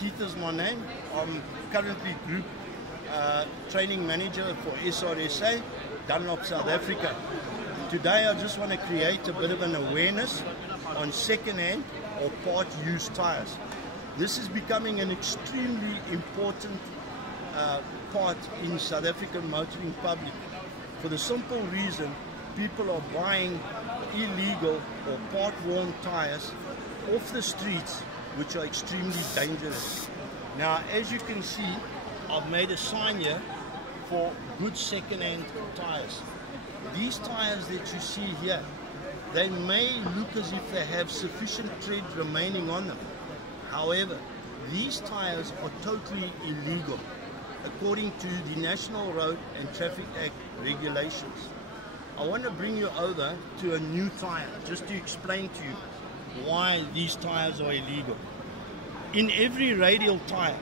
Keith is my name. I'm currently Group Training Manager for SRSA, Dunlop, South Africa. Today I just want to create a bit of an awareness on second-hand or part-use tyres. This is becoming an extremely important part in South African motoring public, for the simple reason people are buying illegal or part-worn tyres off the streets, which are extremely dangerous. Now, as you can see, I've made a sign here for good second-hand tyres. These tyres that you see here, they may look as if they have sufficient tread remaining on them. However, these tyres are totally illegal according to the National Road and Traffic Act regulations. I want to bring you over to a new tyre just to explain to you why these tyres are illegal. In every radial tyre,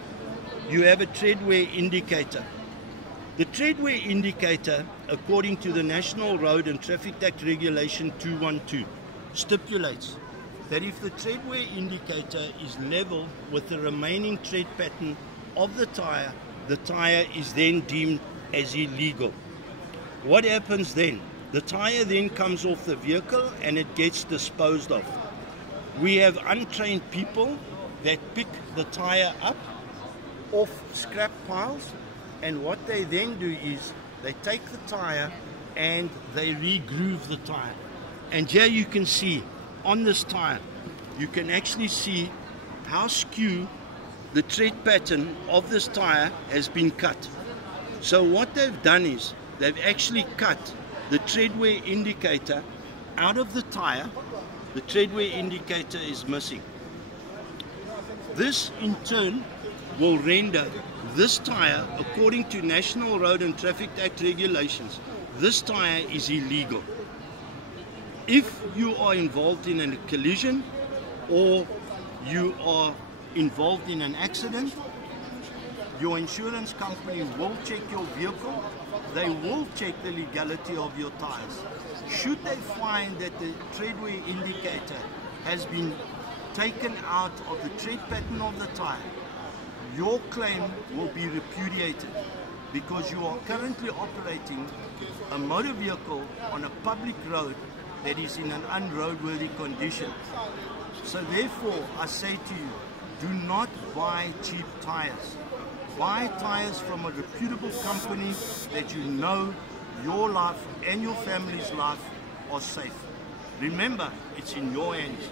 you have a tread wear indicator. The tread wear indicator, according to the National Road and Traffic Act Regulation 212, stipulates that if the tread wear indicator is level with the remaining tread pattern of the tyre is then deemed as illegal. What happens then? The tyre then comes off the vehicle and it gets disposed of. We have untrained people that pick the tyre up off scrap piles, and what they then do is they take the tyre and they regroove the tyre. And here you can see on this tyre, you can actually see how skew the tread pattern of this tyre has been cut. So what they've done is they've actually cut the tread wear indicator out of the tyre. The tread wear indicator is missing. This in turn will render this tyre, according to National Road and Traffic Act regulations, this tyre is illegal. If you are involved in a collision or you are involved in an accident, your insurance company will check your vehicle. They will check the legality of your tyres. Should they find that the tread wear indicator has been taken out of the tread pattern of the tyre, your claim will be repudiated, because you are currently operating a motor vehicle on a public road that is in an unroadworthy condition. So therefore, I say to you, do not buy cheap tyres. Buy tyres from a reputable company that you know your life and your family's life are safe. Remember, it's in your hands.